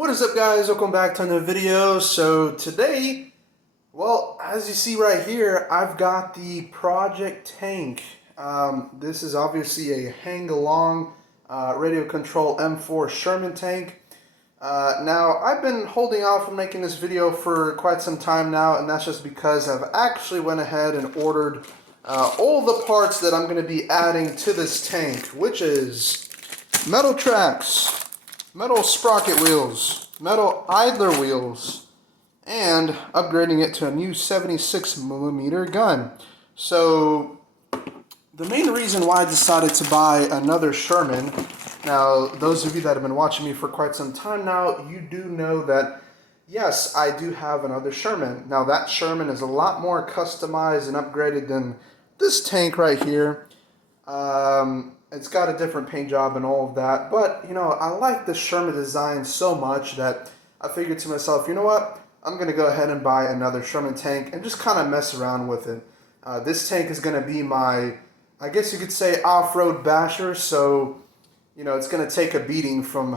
What is up, guys? Welcome back to another video. So today, well, as you see right here, I've got the project tank. This is obviously a Henglong radio control M4 Sherman tank. Now, I've been holding off on making this video for quite some time now, and that's just because I've actually went ahead and ordered all the parts that I'm going to be adding to this tank, which is metal tracks, metal sprocket wheels, metal idler wheels, and upgrading it to a new 76mm gun. So the main reason why I decided to buy another Sherman, now those of you that have been watching me for quite some time now, you do know that yes, I do have another Sherman. Now that Sherman is a lot more customized and upgraded than this tank right here. It's got a different paint job and all of that, but you know, I like the Sherman design so much that I figured to myself, you know what, I'm gonna go ahead and buy another Sherman tank and just kind of mess around with it. This tank is gonna be my, I guess you could say, off-road basher, so you know, it's gonna take a beating from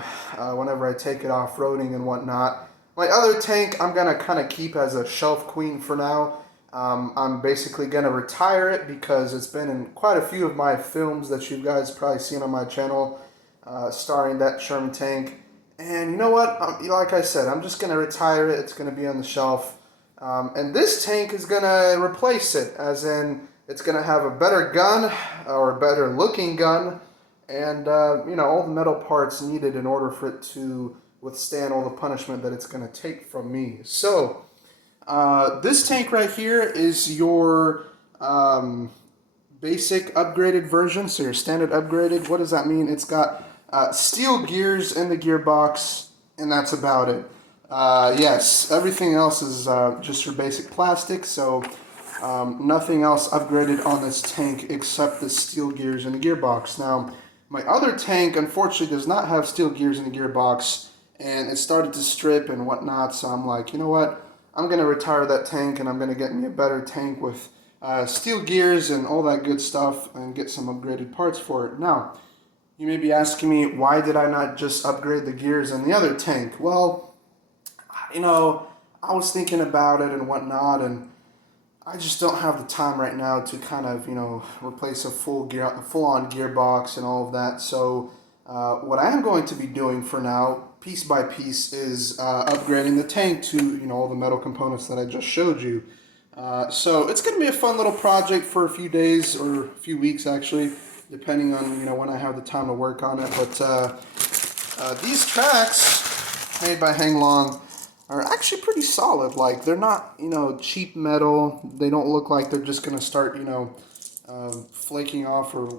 whenever I take it off-roading and whatnot. My other tank I'm gonna kind of keep as a shelf queen for now. I'm basically going to retire it because it's been in quite a few of my films that you guys probably seen on my channel starring that Sherman tank. And you know what? Like I said, I'm just going to retire it. It's going to be on the shelf. And this tank is going to replace it, as in it's going to have a better gun or a better looking gun and, you know, all the metal parts needed in order for it to withstand all the punishment that it's going to take from me. So this tank right here is your basic upgraded version, so your standard upgraded. What does that mean? It's got steel gears in the gearbox, and that's about it. Yes, everything else is just your basic plastic, so nothing else upgraded on this tank except the steel gears in the gearbox. Now, my other tank, unfortunately, does not have steel gears in the gearbox, and it started to strip and whatnot, so I'm like, you know what? I'm going to retire that tank and I'm going to get me a better tank with steel gears and all that good stuff and get some upgraded parts for it. Now, you may be asking me, why did I not just upgrade the gears in the other tank? Well, you know, I was thinking about it and whatnot, and I just don't have the time right now to kind of, you know, replace a full-on gearbox and all of that. So what I am going to be doing for now, piece by piece, is upgrading the tank to, you know, all the metal components that I just showed you. So it's going to be a fun little project for a few days or a few weeks, actually, depending on, you know, when I have the time to work on it. But these tracks made by Henglong are actually pretty solid. Like, they're not, you know, cheap metal. They don't look like they're just going to start, you know, flaking off, or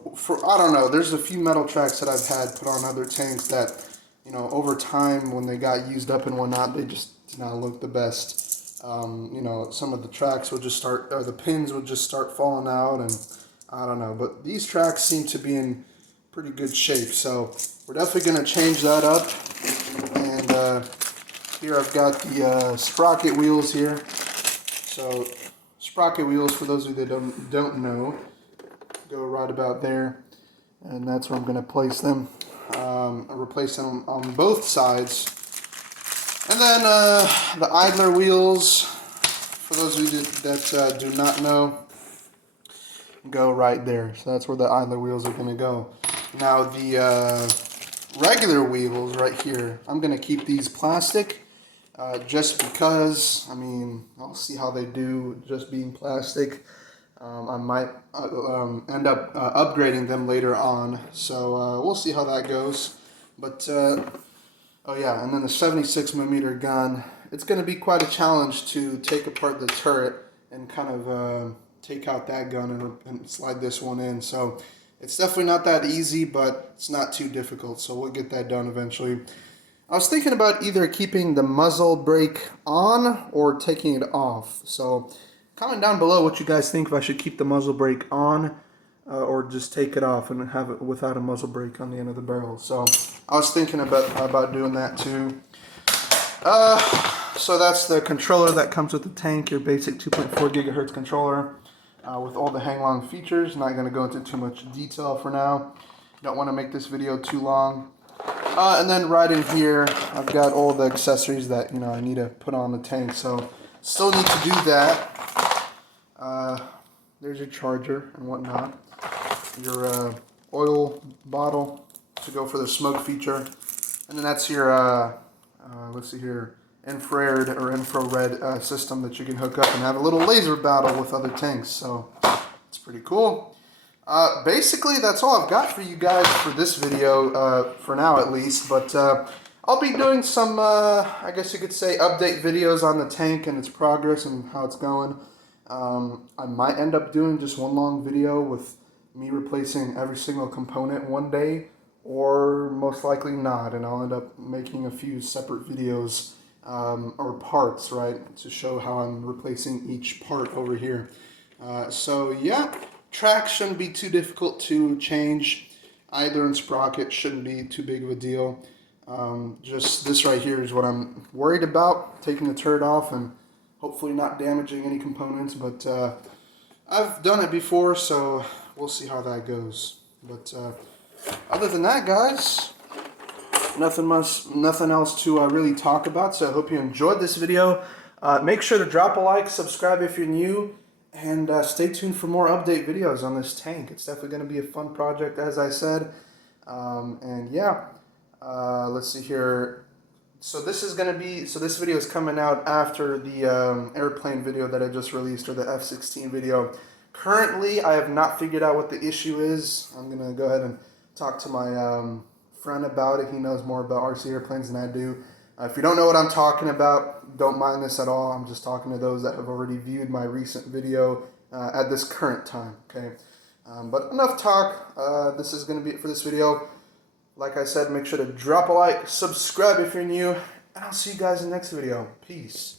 I don't know. There's a few metal tracks that I've had put on other tanks that, you know, over time when they got used up and whatnot, they just did not look the best. You know, some of the tracks would just start, or the pins would just start falling out, and I don't know. But these tracks seem to be in pretty good shape, so we're definitely going to change that up. And here I've got the sprocket wheels here. So sprocket wheels, for those of you that don't know, go right about there, and that's where I'm going to place them. Replace them on both sides. And then the idler wheels, for those of you that do not know, go right there. So that's where the idler wheels are going to go. Now the regular wheels right here, I'm going to keep these plastic just because, I mean, I'll see how they do just being plastic. I might end up upgrading them later on, so we'll see how that goes. But oh yeah, and then the 76mm gun, it's going to be quite a challenge to take apart the turret and kind of take out that gun and slide this one in. So it's definitely not that easy, but it's not too difficult, so we'll get that done eventually. I was thinking about either keeping the muzzle brake on or taking it off. So comment down below what you guys think, if I should keep the muzzle brake on or just take it off and have it without a muzzle brake on the end of the barrel. So I was thinking about doing that too. So that's the controller that comes with the tank, your basic 2.4 gigahertz controller with all the Henglong features. Not going to go into too much detail for now. Don't want to make this video too long. And then right in here, I've got all the accessories that, you know, I need to put on the tank. So still need to do that. There's your charger and whatnot. Your oil bottle to go for the smoke feature. And then that's your, let's see here, infrared system that you can hook up and have a little laser battle with other tanks. So it's pretty cool. Basically, that's all I've got for you guys for this video, for now at least. But I'll be doing some, I guess you could say, update videos on the tank and its progress and how it's going. I might end up doing just one long video with me replacing every single component one day, or most likely not, and I'll end up making a few separate videos or parts, right, to show how I'm replacing each part over here. So yeah, tracks shouldn't be too difficult to change. Either in sprocket shouldn't be too big of a deal. Just this right here is what I'm worried about, taking the turret off and hopefully not damaging any components, but I've done it before, so we'll see how that goes. But other than that, guys, nothing else to really talk about. So I hope you enjoyed this video. Make sure to drop a like, subscribe if you're new, and stay tuned for more update videos on this tank. It's definitely going to be a fun project, as I said. And yeah, let's see here. So this video is coming out after the airplane video that I just released, or the F-16 video. Currently, I have not figured out what the issue is. I'm going to go ahead and talk to my friend about it. He knows more about RC airplanes than I do. If you don't know what I'm talking about, don't mind this at all. I'm just talking to those that have already viewed my recent video at this current time. Okay, but enough talk. This is going to be it for this video. Like I said, make sure to drop a like, subscribe if you're new, and I'll see you guys in the next video. Peace.